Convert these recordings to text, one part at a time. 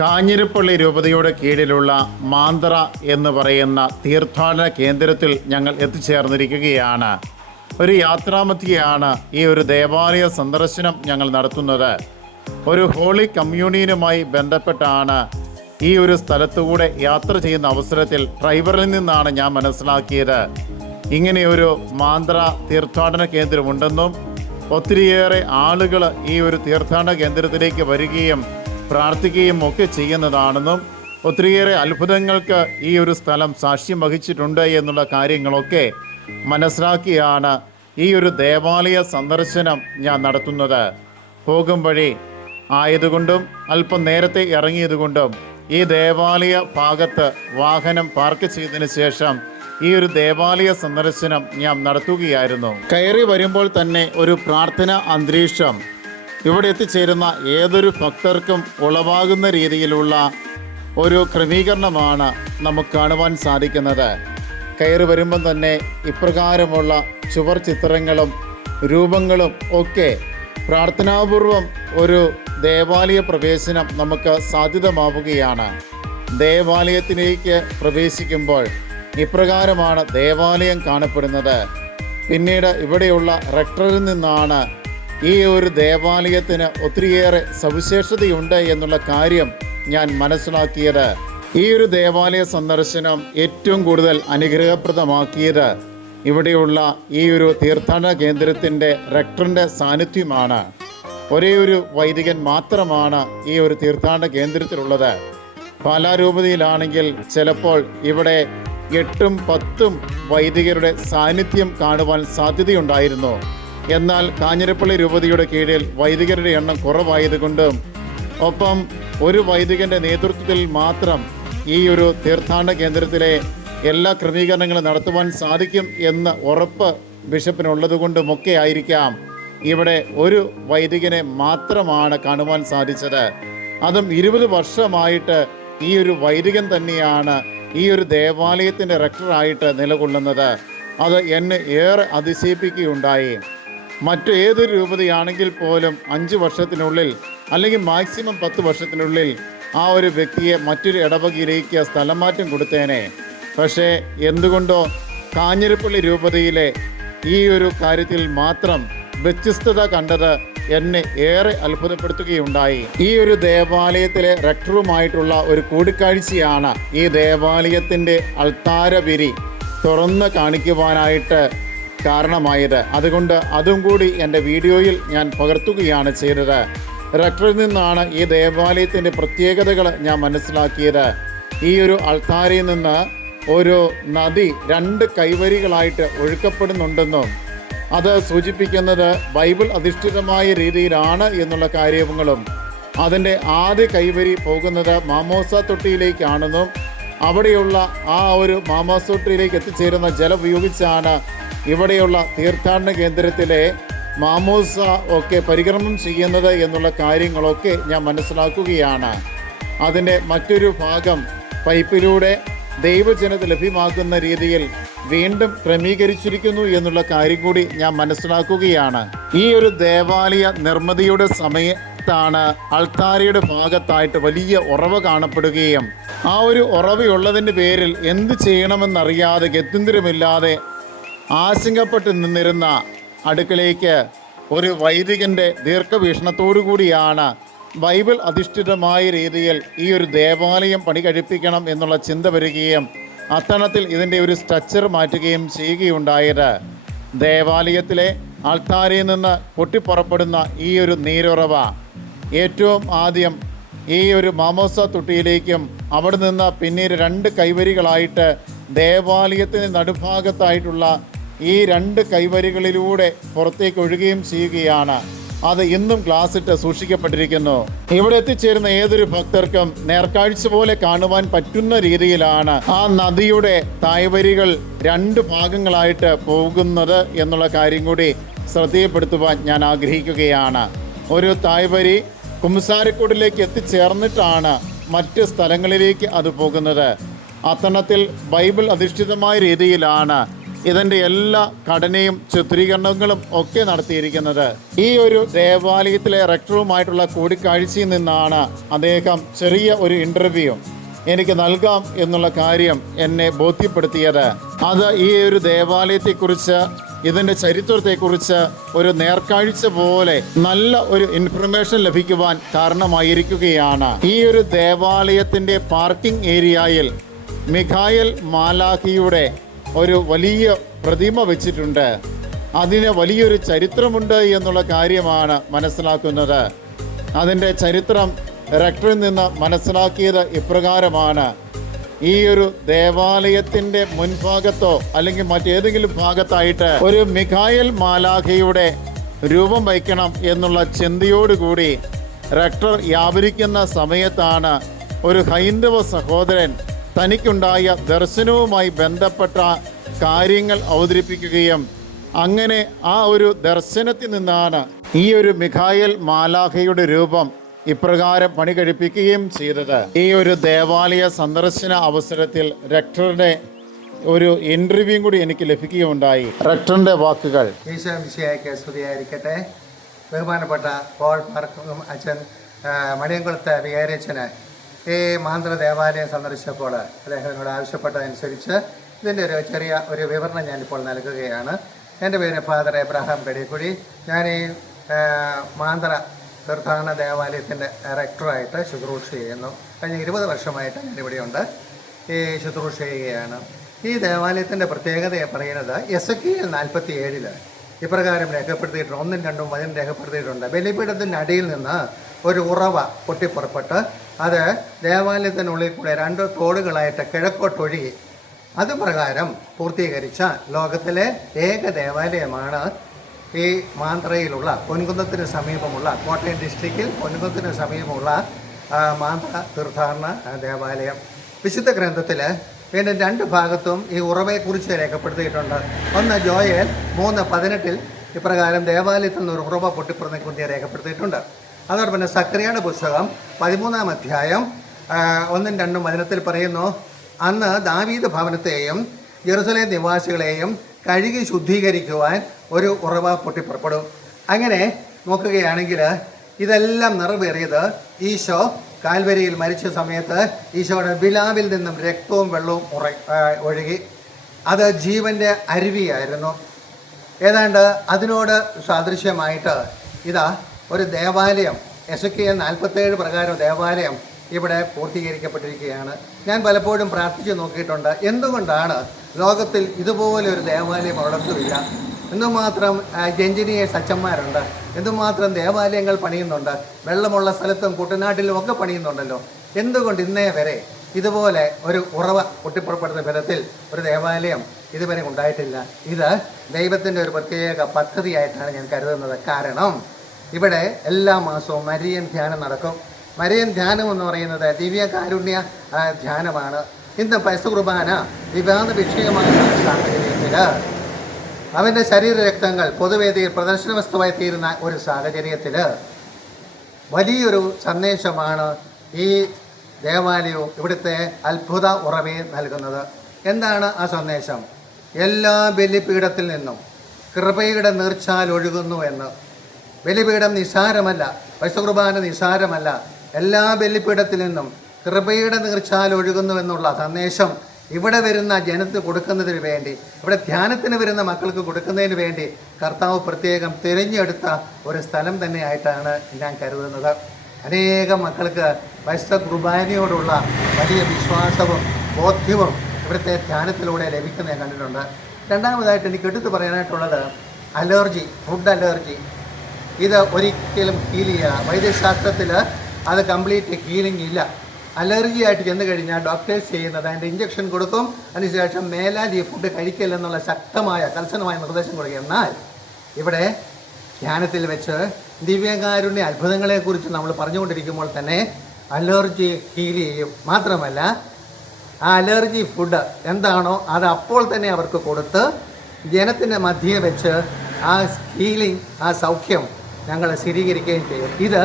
കാഞ്ഞിരപ്പള്ളി രൂപതയുടെ കീഴിലുള്ള മാന്തറ എന്ന് പറയുന്ന തീർത്ഥാടന കേന്ദ്രത്തിൽ ഞങ്ങൾ എത്തിച്ചേർന്നിരിക്കുകയാണ്. ഒരു യാത്രാമധ്യയാണ് ഈ ഒരു ദേവാലയ സന്ദർശനം ഞങ്ങൾ നടത്തുന്നത്. ഒരു ഹോളി കമ്മ്യൂണിയനുമായി ബന്ധപ്പെട്ടാണ് ഈ ഒരു സ്ഥലത്തുകൂടെ യാത്ര ചെയ്യുന്ന അവസരത്തിൽ ഡ്രൈവറിൽ നിന്നാണ് ഞാൻ മനസ്സിലാക്കിയത് ഇങ്ങനെയൊരു മാന്തറ തീർത്ഥാടന കേന്ദ്രമുണ്ടെന്നും ഒത്തിരിയേറെ ആളുകൾ ഈ ഒരു തീർത്ഥാടന കേന്ദ്രത്തിലേക്ക് വരികയും പ്രാർത്ഥിക്കുകയും ഒക്കെ ചെയ്യുന്നതാണെന്നും ഒത്തിരിയേറെ അത്ഭുതങ്ങൾക്ക് ഈ ഒരു സ്ഥലം സാക്ഷ്യം വഹിച്ചിട്ടുണ്ട് എന്നുള്ള കാര്യങ്ങളൊക്കെ മനസ്സിലാക്കിയാണ് ഈ ഒരു ദേവാലയ സന്ദർശനം ഞാൻ നടത്തുന്നത്. പോകും വഴി ആയതുകൊണ്ടും അല്പം നേരത്തെ ഇറങ്ങിയതുകൊണ്ടും ഈ ദേവാലയ ഭാഗത്ത് വാഹനം പാർക്ക് ചെയ്തതിന് ശേഷം ഈ ഒരു ദേവാലയ സന്ദർശനം ഞാൻ നടത്തുകയായിരുന്നു. കയറി വരുമ്പോൾ തന്നെ ഒരു പ്രാർത്ഥനാ അന്തരീക്ഷം ഇവിടെ എത്തിച്ചേരുന്ന ഏതൊരു ഭക്തർക്കും ഉളവാകുന്ന രീതിയിലുള്ള ഒരു ക്രമീകരണമാണ് നമുക്ക് കാണുവാൻ സാധിക്കുന്നത്. കയറി വരുമ്പം തന്നെ ഇപ്രകാരമുള്ള ചുവർ ചിത്രങ്ങളും രൂപങ്ങളും ഒക്കെ പ്രാർത്ഥനാപൂർവം ഒരു ദേവാലയ പ്രവേശനം നമുക്ക് സാധ്യതമാവുകയാണ്. ദേവാലയത്തിലേക്ക് പ്രവേശിക്കുമ്പോൾ ഇപ്രകാരമാണ് ദേവാലയം കാണപ്പെടുന്നത്. പിന്നീട് ഇവിടെയുള്ള റെക്ടറിൽ നിന്നാണ് ഈ ഒരു ദേവാലയത്തിന് ഒത്തിരിയേറെ സവിശേഷതയുണ്ട് എന്നുള്ള കാര്യം ഞാൻ മനസ്സിലാക്കിയത്. ഈ ഒരു ദേവാലയ സന്ദർശനം ഏറ്റവും കൂടുതൽ അനുഗ്രഹപ്രദമാക്കിയത് ഇവിടെയുള്ള ഈ ഒരു തീർത്ഥാടന കേന്ദ്രത്തിൻ്റെ റെക്ടറിൻ്റെ സാന്നിധ്യമാണ്. ഒരേ ഒരു വൈദികൻ മാത്രമാണ് ഈ ഒരു തീർത്ഥാടന കേന്ദ്രത്തിലുള്ളത്. പാലാ രൂപതയിലാണെങ്കിൽ ചിലപ്പോൾ ഇവിടെ 8ഉം 10ഉം വൈദികരുടെ സാന്നിധ്യം കാണുവാൻ സാധ്യതയുണ്ടായിരുന്നു. എന്നാൽ കാഞ്ഞിരപ്പള്ളി രൂപതയുടെ കീഴിൽ വൈദികരുടെ എണ്ണം കുറവായതുകൊണ്ടും ഒപ്പം ഒരു വൈദികൻ്റെ നേതൃത്വത്തിൽ മാത്രം ഈ ഒരു തീർത്ഥാടന കേന്ദ്രത്തിലെ എല്ലാ ക്രമീകരണങ്ങളും നടത്തുവാൻ സാധിക്കും എന്ന ഉറപ്പ് ബിഷപ്പിനുള്ളതുകൊണ്ടുമൊക്കെ ആയിരിക്കാം ഇവിടെ ഒരു വൈദികനെ മാത്രമാണ് കാണുവാൻ സാധിച്ചത്. അതും 20 വർഷമായിട്ട് ഈ ഒരു വൈദികൻ തന്നെയാണ് ഈ ഒരു ദേവാലയത്തിൻ്റെ റെക്ടറായിട്ട് നിലകൊള്ളുന്നത്. അത് എന്നെ ഏറെ അതിശയിപ്പിക്കുകയുണ്ടായി. മറ്റു ഏതൊരു രൂപതയാണെങ്കിൽ പോലും 5 വർഷത്തിനുള്ളിൽ അല്ലെങ്കിൽ മാക്സിമം 10 വർഷത്തിനുള്ളിൽ ആ ഒരു വ്യക്തിയെ മറ്റൊരു ഇടവകയിലേക്ക് സ്ഥലം മാറ്റം കൊടുത്തേനെ. പക്ഷേ എന്തുകൊണ്ടോ കാഞ്ഞിരപ്പള്ളി രൂപതയിലെ ഈ ഒരു കാര്യത്തിൽ മാത്രം വ്യത്യസ്തത കണ്ടത് എന്നെ ഏറെ അത്ഭുതപ്പെടുത്തുകയുണ്ടായി. ഈ ഒരു ദേവാലയത്തിലെ റെക്ടറുമായിട്ടുള്ള ഒരു കൂടിക്കാഴ്ചയാണ് ഈ ദേവാലയത്തിൻ്റെ അൾത്താരവിരി തുറന്ന് കാണിക്കുവാനായിട്ട് കാരണമായത്. അതുകൊണ്ട് അതും കൂടി എൻ്റെ വീഡിയോയിൽ ഞാൻ പകർത്തുകയാണ് ചെയ്തത്. റെക്ടറിൽ നിന്നാണ് ഈ ദേവാലയത്തിൻ്റെ പ്രത്യേകതകൾ ഞാൻ മനസ്സിലാക്കിയത്. ഈ ഒരു അൾത്താരയിൽ നിന്ന് ഒരു നദി 2 കൈവരികളായിട്ട് ഒഴുക്കപ്പെടുന്നുണ്ടെന്നും അത് സൂചിപ്പിക്കുന്നത് ബൈബിൾ അധിഷ്ഠിതമായ രീതിയിലാണ് എന്നുള്ള കാര്യങ്ങളും അതിൻ്റെ ആദ്യ കൈവരി പോകുന്നത് മാമോസ തൊട്ടിയിലേക്കാണെന്നും അവിടെയുള്ള ആ ഒരു മാമോസ തൊട്ടിയിലേക്ക് എത്തിച്ചേരുന്ന ജലം ഉപയോഗിച്ചാണ് ഇവിടെയുള്ള തീർത്ഥാടന കേന്ദ്രത്തിലെ മാമോസ ഒക്കെ പരിക്രമണം ചെയ്യുന്നത് എന്നുള്ള കാര്യങ്ങളൊക്കെ ഞാൻ മനസ്സിലാക്കുകയാണ്. അതിൻ്റെ മറ്റൊരു ഭാഗം പൈപ്പിലൂടെ ദൈവജനത്തിന് ലഭ്യമാക്കുന്ന രീതിയിൽ വീണ്ടും ക്രമീകരിച്ചിരിക്കുന്നു എന്നുള്ള കാര്യം കൂടി ഞാൻ മനസ്സിലാക്കുകയാണ്. ഈ ഒരു ദേവാലയ നിർമ്മിതിയുടെ സമയത്താണ് അൾത്താരയുടെ ഭാഗത്തായിട്ട് വലിയ ഉറവ കാണപ്പെടുകയും ആ ഒരു ഉറവയുള്ളതിൻ്റെ പേരിൽ എന്ത് ചെയ്യണമെന്നറിയാതെ ഗത്യന്തരമില്ലാതെ ആശങ്കപ്പെട്ട് നിന്നിരുന്ന അടുക്കളയ്ക്ക് ഒരു വൈദികൻ്റെ ദീർഘവീക്ഷണത്തോടു കൂടിയാണ് ബൈബിൾ അധിഷ്ഠിതമായ രീതിയിൽ ഈ ഒരു ദേവാലയം പണി കഴിപ്പിക്കണം എന്നുള്ള ചിന്ത വരികയും അത്തണത്തിൽ ഇതിൻ്റെ ഒരു സ്ട്രക്ചർ മാറ്റുകയും ചെയ്യുകയുണ്ടായത്. ദേവാലയത്തിലെ ആൾത്താരയിൽ നിന്ന് പൊട്ടിപ്പുറപ്പെടുന്ന ഈ ഒരു നീരുറവ ഏറ്റവും ആദ്യം ഈ ഒരു മാമോസ തൊട്ടിയിലേക്കും അവിടെ നിന്ന് പിന്നീട് 2 കൈവരികളായിട്ട് ദേവാലയത്തിന് നടുഭാഗത്തായിട്ടുള്ള ഈ 2 കൈവരികളിലൂടെ പുറത്തേക്ക് ഒഴുകുകയും ചെയ്യുകയാണ്. അത് ഇന്നും ഗ്ലാസ്സിട്ട് സൂക്ഷിക്കപ്പെട്ടിരിക്കുന്നു. ഇവിടെ എത്തിച്ചേരുന്ന ഏതൊരു ഭക്തർക്കും നേർക്കാഴ്ച പോലെ കാണുവാൻ പറ്റുന്ന രീതിയിലാണ് ആ നദിയുടെ തായ്വരികൾ 2 ഭാഗങ്ങളായിട്ട് പോകുന്നത് എന്നുള്ള കാര്യം കൂടി ശ്രദ്ധയപ്പെടുത്തുവാൻ ഞാൻ ആഗ്രഹിക്കുകയാണ്. ഒരു തായ്വരി കുമ്പസാരക്കൂടിലേക്ക് എത്തിച്ചേർന്നിട്ടാണ് മറ്റ് സ്ഥലങ്ങളിലേക്ക് അത് പോകുന്നത്. അത്തണത്തിൽ ബൈബിൾ അധിഷ്ഠിതമായ രീതിയിലാണ് ഇതിൻ്റെ എല്ലാ ഘടനയും ചിത്രീകരണങ്ങളും ഒക്കെ നടത്തിയിരിക്കുന്നത്. ഈ ഒരു ദേവാലയത്തിലെ റെക്ടറുമായിട്ടുള്ള കൂടിക്കാഴ്ചയിൽ നിന്നാണ് അദ്ദേഹം ചെറിയ ഒരു ഇൻ്റർവ്യൂ എനിക്ക് നൽകാം എന്നുള്ള കാര്യം എന്നെ ബോധ്യപ്പെടുത്തിയത്. അത് ഈ ഒരു ദേവാലയത്തെക്കുറിച്ച്, ഇതിൻ്റെ ചരിത്രത്തെക്കുറിച്ച് ഒരു നേർക്കാഴ്ച പോലെ നല്ല ഒരു ഇൻഫർമേഷൻ ലഭിക്കുവാൻ കാരണമായിരിക്കുകയാണ്. ഈ ഒരു ദേവാലയത്തിൻ്റെ പാർക്കിംഗ് ഏരിയയിൽ മിഖായേൽ മാലാഖിയുടെ ഒരു വലിയ പ്രതിമ വെച്ചിട്ടുണ്ട്. അതിന് വലിയൊരു ചരിത്രമുണ്ട് എന്നുള്ള കാര്യമാണ് മനസ്സിലാക്കുന്നത്. അതിൻ്റെ ചരിത്രം റെക്ടറിൽ നിന്ന് മനസ്സിലാക്കിയത് ഇപ്രകാരമാണ്: ഈ ഒരു ദേവാലയത്തിൻ്റെ മുൻഭാഗത്തോ അല്ലെങ്കിൽ മറ്റേതെങ്കിലും ഭാഗത്തായിട്ട് ഒരു മിഖായേൽ മാലാഖയുടെ രൂപം വയ്ക്കണം എന്നുള്ള ചിന്തയോടുകൂടി റെക്ടർ വ്യാപരിക്കുന്ന സമയത്താണ് ഒരു ഹൈന്ദവ സഹോദരൻ തനിക്കുണ്ടായ ദർശനവുമായി ബന്ധപ്പെട്ട കാര്യങ്ങൾ അവതരിപ്പിക്കുകയും അങ്ങനെ ആ ഒരു ദർശനത്തിൽ നിന്നാണ് ഈ ഒരു മിഖായേൽ മാലാഖയുടെ രൂപം ഇപ്രകാരം പണി കഴിപ്പിക്കുകയും ചെയ്തത്. ഈ ഒരു ദേവാലയ സന്ദർശന അവസരത്തിൽ റെക്ടറുടെ ഒരു ഇൻ്റർവ്യൂ കൂടി എനിക്ക് ലഭിക്കുകയുണ്ടായി. റെക്ടറിൻ്റെ വാക്കുകൾ: ഈശോ മിശിഹായ്ക്ക് സ്തുതിയായിരിക്കട്ടെ. ബഹുമാനപ്പെട്ട പോൾ പാർക്കും അച്ഛൻ മണിയംകുളത്തെ വികാരിയച്ഛന് ഈ മാന്ത്ര ദേവാലയം സന്ദർശിച്ചപ്പോൾ അദ്ദേഹം എന്നോട് ആവശ്യപ്പെട്ടതനുസരിച്ച് ഇതിൻ്റെ ഒരു ചെറിയ ഒരു വിവരണം ഞാനിപ്പോൾ നൽകുകയാണ്. എൻ്റെ പേര് ഫാദർ എബ്രഹാം കടിക്കുഴി. ഞാൻ ഈ മാന്ത്ര തീർത്ഥാടന ദേവാലയത്തിൻ്റെ റെക്ടറായിട്ട് ശുശ്രൂഷ ചെയ്യുന്നു. കഴിഞ്ഞ 20 വർഷമായിട്ട് ഞാനിവിടെയുണ്ട്, ഈ ശുശ്രൂഷ ചെയ്യുകയാണ്. ഈ ദേവാലയത്തിൻ്റെ പ്രത്യേകത പറയുന്നത് എസെക്കിയേൽ 47 ഇപ്രകാരം രേഖപ്പെടുത്തിയിട്ടുണ്ട്. 1ഉം 2ഉം വചനം രേഖപ്പെടുത്തിയിട്ടുണ്ട്. ബലിപീഠത്തിൻ്റെ അടിയിൽ നിന്ന് ഒരു ഉറവ പൊട്ടിപ്പുറപ്പെട്ട് അത് ദേവാലയത്തിനുള്ളിൽ കൂടെ 2 തോടുകളായിട്ട് കിഴക്കോട്ടൊഴുകി. അതുപ്രകാരം പൂർത്തീകരിച്ച ലോകത്തിലെ ഏക ദേവാലയമാണ് ഈ മാന്ത്രയിലുള്ള പൊൻകുന്നത്തിന് സമീപമുള്ള, കോട്ടയം ഡിസ്ട്രിക്റ്റിൽ പൊൻകുന്നത്തിന് സമീപമുള്ള മാന്ത്ര തീർത്ഥാടന ദേവാലയം. വിശുദ്ധ ഗ്രന്ഥത്തിൽ വീണ്ടും 2 ഭാഗത്തും ഈ ഉറവയെക്കുറിച്ച് രേഖപ്പെടുത്തിയിട്ടുണ്ട്. ഒന്ന് ജോയേൽ 3:18 ഇപ്രകാരം ദേവാലയത്തിൽ നിന്ന് ഒരു ഉറവ പൊട്ടിപ്പുറന്നെക്കുറിച്ച് രേഖപ്പെടുത്തിയിട്ടുണ്ട്. അതോടൊപ്പം തന്നെ സക്കറിയയുടെ പുസ്തകം 13-ാം അധ്യായം 1ഉം 2ഉം വചനത്തിൽ പറയുന്നു: അന്ന് ദാവീദ് ഭവനത്തെയും ജെറുസലേം നിവാസികളെയും കഴുകി ശുദ്ധീകരിക്കുവാൻ ഒരു ഉറവ പൊട്ടിപ്പുറപ്പെടും. അങ്ങനെ നോക്കുകയാണെങ്കിൽ ഇതെല്ലാം നിറവേറിയത് ഈശോ കാൽവരിയിൽ മരിച്ച സമയത്ത് ഈശോയുടെ വിലാവിൽ നിന്നും രക്തവും വെള്ളവും ഒഴുകി. അത് ജീവൻ്റെ അരുവിയായിരുന്നു. ഏതാണ്ട് അതിനോട് സാദൃശ്യമായിട്ട് ഇതാ ഒരു ദേവാലയം, എസെക്കിയേൽ 47 പ്രകാരം ദേവാലയം ഇവിടെ പൂർത്തീകരിക്കപ്പെട്ടിരിക്കുകയാണ്. ഞാൻ പലപ്പോഴും പ്രാർത്ഥിച്ച് നോക്കിയിട്ടുണ്ട്, എന്തുകൊണ്ടാണ് ലോകത്തിൽ ഇതുപോലെ ഒരു ദേവാലയം വളർത്തുകയില്ല? എന്തുമാത്രം എഞ്ചിനീയേഴ്സ് അച്ഛന്മാരുണ്ട്, എന്തുമാത്രം ദേവാലയങ്ങൾ പണിയുന്നുണ്ട്, വെള്ളമുള്ള സ്ഥലത്തും കുട്ടനാട്ടിലും ഒക്കെ പണിയുന്നുണ്ടല്ലോ. എന്തുകൊണ്ട് ഇന്നേ വരെ ഇതുപോലെ ഒരു ഉറവ പൊട്ടിപ്പുറപ്പെടുന്ന വിധത്തിൽ ഒരു ദേവാലയം ഇതുവരെ ഉണ്ടായിട്ടില്ല? ഇത് ദൈവത്തിൻ്റെ ഒരു പ്രത്യേക പദ്ധതിയായിട്ടാണ് ഞാൻ കരുതുന്നത്. കാരണം ഇവിടെ എല്ലാ മാസവും മരിയൻ ധ്യാനം നടക്കും. മരിയൻ ധ്യാനം എന്ന് പറയുന്നത് ദിവ്യകാരുണ്യ ധ്യാനമാണ്. ഇന്ന് പരിശുദ്ധ കുർബാന വിവാദ വിഷയമായ സാഹചര്യത്തിൽ അവൻ്റെ ശരീരരക്തങ്ങൾ പൊതുവേദിയിൽ പ്രദർശന വസ്തുവായി തീരുന്ന ഒരു സാഹചര്യത്തിൽ വലിയൊരു സന്ദേശമാണ് ഈ ദേവാലയവും ഇവിടുത്തെ അത്ഭുത ഉറവയും നൽകുന്നത്. എന്താണ് ആ സന്ദേശം? എല്ലാ ബലിപീഠത്തിൽ നിന്നും കൃപയുടെ നീർച്ചാൽ ഒഴുകുന്നു എന്ന്. ബലിപീഠം നിസാരമല്ല, പരിശുദ്ധ കുർബാന നിസാരമല്ല. എല്ലാ ബലിപീഠത്തിൽ നിന്നും കൃപയുടെ നീർച്ചാൽ ഒഴുകുന്നു എന്നുള്ള സന്ദേശം ഇവിടെ വരുന്ന ജനത്തിന് കൊടുക്കുന്നതിന് വേണ്ടി, ഇവിടെ ധ്യാനത്തിന് വരുന്ന മക്കൾക്ക് കൊടുക്കുന്നതിന് വേണ്ടി കർത്താവ് പ്രത്യേകം തിരഞ്ഞെടുത്ത ഒരു സ്ഥലം തന്നെയായിട്ടാണ് ഞാൻ കരുതുന്നത്. അനേകം മക്കൾക്ക് പരിശുദ്ധ കുർബാനയോടുള്ള വലിയ വിശ്വാസവും ബോധ്യവും ഇവിടുത്തെ ധ്യാനത്തിലൂടെ ലഭിക്കുന്നത് ഞാൻ കണ്ടിട്ടുണ്ട്. രണ്ടാമതായിട്ട് എനിക്ക് എടുത്തു പറയാനായിട്ടുള്ളത് അലർജി, ഫുഡ് അലർജി. ഇത് ഒരിക്കലും ഹീൽ ചെയ്യുക, വൈദ്യശാസ്ത്രത്തിൽ അത് കംപ്ലീറ്റ് ഹീലിംഗ് ഇല്ല. അലർജി ആയിട്ട് ചെന്ന് കഴിഞ്ഞാൽ ഡോക്ടേഴ്സ് ചെയ്യുന്നത് അതിൻ്റെ ഇഞ്ചക്ഷൻ കൊടുക്കും, അതിനുശേഷം മേലാൽ ഈ ഫുഡ് കഴിക്കില്ലെന്നുള്ള ശക്തമായ കർശനമായ നിർദ്ദേശം കൊടുക്കുക. എന്നാൽ ഇവിടെ ധ്യാനത്തിൽ വെച്ച് ദിവ്യകാരുണ്യ അത്ഭുതങ്ങളെക്കുറിച്ച് നമ്മൾ പറഞ്ഞുകൊണ്ടിരിക്കുമ്പോൾ തന്നെ അലർജി ഹീൽ ചെയ്യും. മാത്രമല്ല ആ അലർജി ഫുഡ് എന്താണോ അത് അപ്പോൾ തന്നെ അവർക്ക് കൊടുത്ത് ജനത്തിൻ്റെ മധ്യേ വെച്ച് ആ ഹീലിംഗ്, ആ സൗഖ്യം ഞങ്ങൾ സ്ഥിരീകരിക്കുകയും ചെയ്യും. ഇത്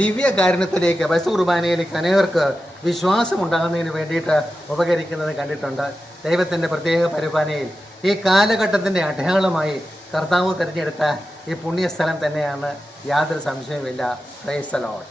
ദിവ്യകാരുണ്യത്തിലേക്ക്, പരിശുദ്ധ കുർബാനയിലേക്ക് അനേകർക്ക് വിശ്വാസം ഉണ്ടാകുന്നതിന് വേണ്ടിയിട്ട് ഉപകരിക്കുന്നത് കണ്ടിട്ടുണ്ട്. ദൈവത്തിൻ്റെ പ്രത്യേക പരിപാലനയിൽ ഈ കാലഘട്ടത്തിൻ്റെ അടയാളമായി കർത്താവ് തിരഞ്ഞെടുത്ത ഈ പുണ്യസ്ഥലം തന്നെയാണ്, യാതൊരു സംശയവുമില്ല. Praise the Lord.